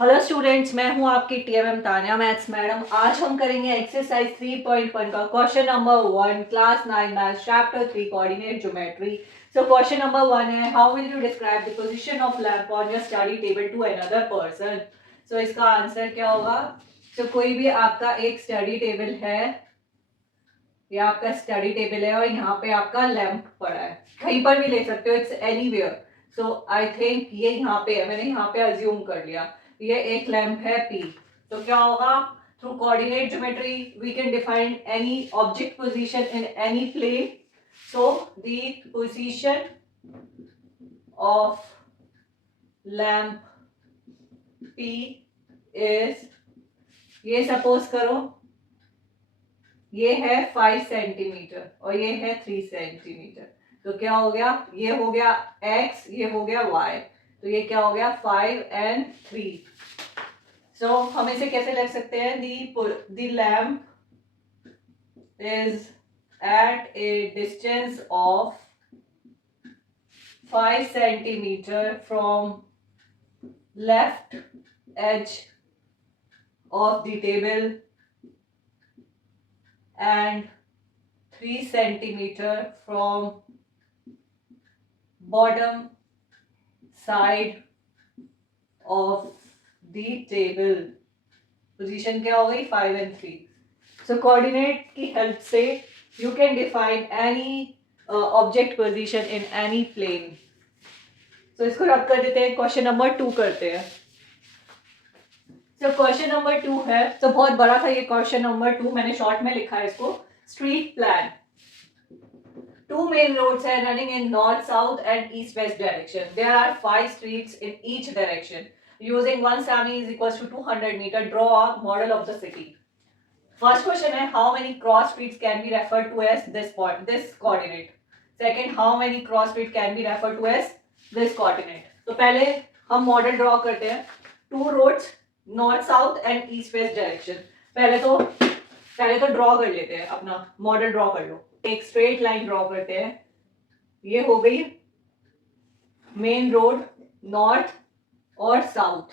Hello students, मैं हूं आपकी टीएमएम तानिया मैथ्स मैडम। आज हम करेंगे एक्सरसाइज 3.1 का question number 1, class 9 maths chapter 3 coordinate geometry. So question number 1 है, how will you describe the position of lamp on your study table to another person. So इसका answer क्या होगा। सो कोई भी आपका एक स्टडी टेबल है, ये आपका स्टडी टेबल है और यहाँ पे आपका लैंप पड़ा है, कहीं पर भी ले सकते हो, it's anywhere. So I think ये यहाँ पे है, मैंने यहाँ पे अज्यूम कर लिया ये एक लैंप है P। तो क्या होगा, through coordinate geometry we can define any object position in any plane. So the position of lamp P is, ये सपोज करो ये है 5 सेंटीमीटर और ये है 3 सेंटीमीटर। तो क्या हो गया, ये हो गया x, ये हो गया y। तो ये क्या हो गया 5 and 3। सो हम इसे कैसे लिख सकते हैं, the lamp is at a distance of 5 centimetre from left edge of the table and 3 centimeter from bottom side of the table। Position क्या हो गई 5 and 3। सो कोऑर्डिनेट की हेल्प से you can define any object position in any plane. So इसको rub कर देते हैं, question number 2 करते हैं। क्वेश्चन नंबर 2 है, तो बहुत बड़ा था ये क्वेश्चन नंबर 2, मैंने शॉर्ट में लिखा है इसको। Street plan, two main roads are running in north south and east west direction. There are 5 streets in each direction. Using 1 semi is equals to 200 meter, draw a model of the city. First question है, how many cross streets can be referred to as this point, this coordinate. Second, how many cross streets can be referred to as this coordinate. तो पहले हम model draw करते हैं। Two roads north south and east west direction. पहले तो draw कर लेते हैं, अपना मॉडल ड्रॉ कर लो। एक स्ट्रेट लाइन ड्रॉ करते हैं, ये हो गई मेन रोड नॉर्थ और साउथ।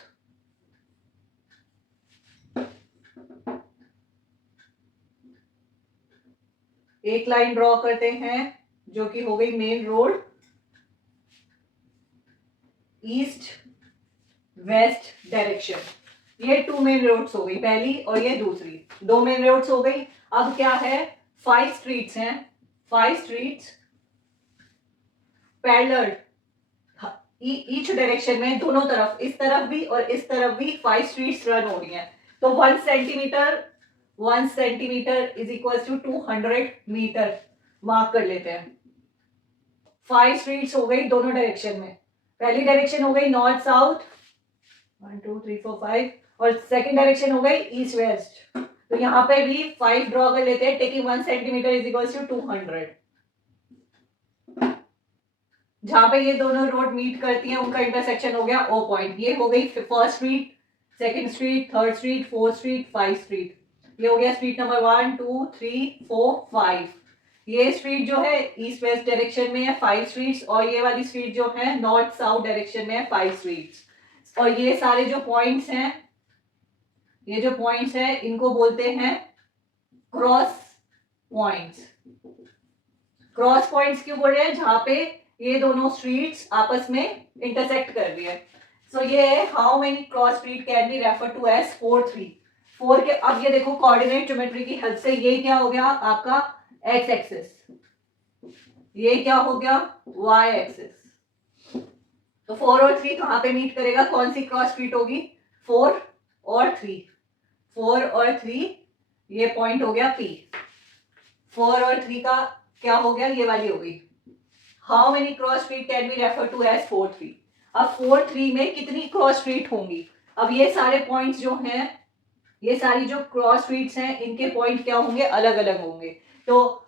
एक लाइन ड्रॉ करते हैं जो कि हो गई main road east west direction. ये 2 मेन रोड्स हो गई, पहली और ये दूसरी, 2 मेन रोड्स हो गई। अब क्या है, 5 स्ट्रीट्स हैं, 5 स्ट्रीट्स पैरेलल ईच डायरेक्शन में, दोनों तरफ, इस तरफ भी और इस तरफ भी 5 स्ट्रीट्स रन हो रही हैं। तो 1 centimetre is equal to 200 metre mark कर लेते हैं। 5 स्ट्रीट्स हो गई दोनों डायरेक्शन में, पहली डायरेक्शन हो गई नॉर्थ साउथ 1 2 3 4 5 और सेकंड डायरेक्शन हो गई ईस्ट वेस्ट। तो यहाँ पे भी 5 ड्रॉ कर लेते हैं, taking 1 centimetre is equal to 200। जहां पे ये दोनों रोड मीट करती हैं उनका इंटरसेक्शन हो गया O पॉइंट। ये हो गई first street, second street, third street, fourth street, 5 street. ये हो गया स्ट्रीट नंबर 1 2 3 4 5। ये स्ट्रीट जो है ईस्ट वेस्ट डायरेक्शन में है 5 स्ट्रीट्स, और ये वाली स्ट्रीट जो है नॉर्थ साउथ डायरेक्शन में है 5 स्ट्रीट्स। और ये सारे जो पॉइंट्स हैं, ये जो पॉइंट्स हैं इनको बोलते हैं क्रॉस पॉइंट्स। क्रॉस पॉइंट्स क्यों बोल रहे हैं, जहां पे ये दोनों स्ट्रीट्स आपस में इंटरसेक्ट कर रही है। सो ये है how many cross street can be refer to as 4 3 4 के। अब ये देखो कोऑर्डिनेट ज्योमेट्री की हेल्प से ये क्या हो गया आपका एक्स एक्सिस, ये क्या हो गया वाई एक्सिस। तो 4 और 3 कहां पे मीट करेगा, कौन सी क्रॉस स्ट्रीट होगी, 4 और 3, 4 और 3, ये पॉइंट हो गया P। 4 और 3 का क्या हो गया, ये वाली हो गई। How many cross street can be refer to as 4 3। अब 4 3 में कितनी क्रॉस स्ट्रीट होंगी। अब ये सारे पॉइंट्स जो हैं, ये सारी जो क्रॉस स्ट्रीट्स हैं इनके पॉइंट क्या होंगे, अलग अलग होंगे। तो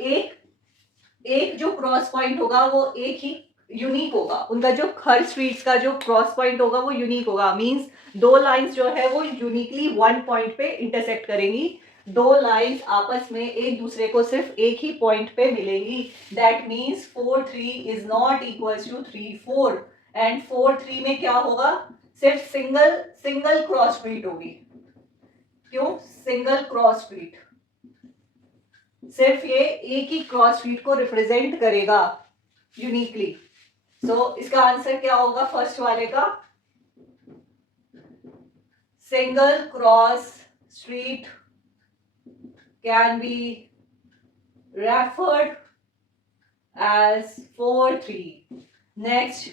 एक जो क्रॉस पॉइंट होगा वो एक ही यूनिक होगा, उनका जो हर स्ट्रीट्स का जो क्रॉस पॉइंट होगा वो यूनिक होगा। मींस 2 लाइंस जो है वो यूनिकली 1 पॉइंट पे इंटरसेक्ट करेंगी, 2 लाइंस आपस में एक दूसरे को सिर्फ एक ही पॉइंट पे मिलेंगी। That means 4 3 is not equal to 3 4। And 4 3 में क्या होगा, सिर्फ सिंगल सिंगल क्रॉस स्ट्रीट होगी। क्यों? सिंगल क्रॉस स्ट्रीट, सिर्फ ये एक ही क्रॉस स्ट्रीट को रिप्रेजेंट करेगा यूनिकली। सो इसका आंसर क्या होगा फर्स्ट वाले का? Single cross street can B referred as 4 3. Next,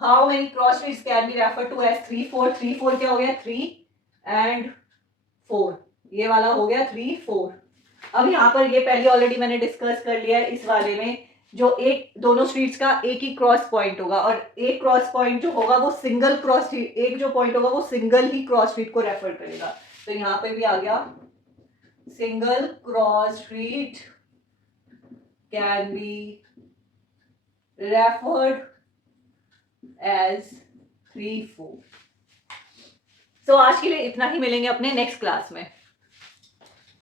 how many cross streets can be referred to as 3 4? 3 4 क्या हो गया? 3 and 4, ये वाला हो गया 3 4। अब यहाँ पर ये पहले ऑलरेडी मैंने डिस्कस कर लिया है। इस वाले में जो एक दोनों स्ट्रीट्स का एक ही क्रॉस पॉइंट होगा और एक क्रॉस पॉइंट जो होगा वो सिंगल क्रॉस स्ट्रीट, एक जो पॉइंट होगा वो सिंगल ही क्रॉस स्ट्रीट को रेफर करेगा। तो यहाँ पे भी आ गया single cross street can be referred as 3 4। So आज के लिए इतना ही, मिलेंगे अपने नेक्स्ट क्लास में।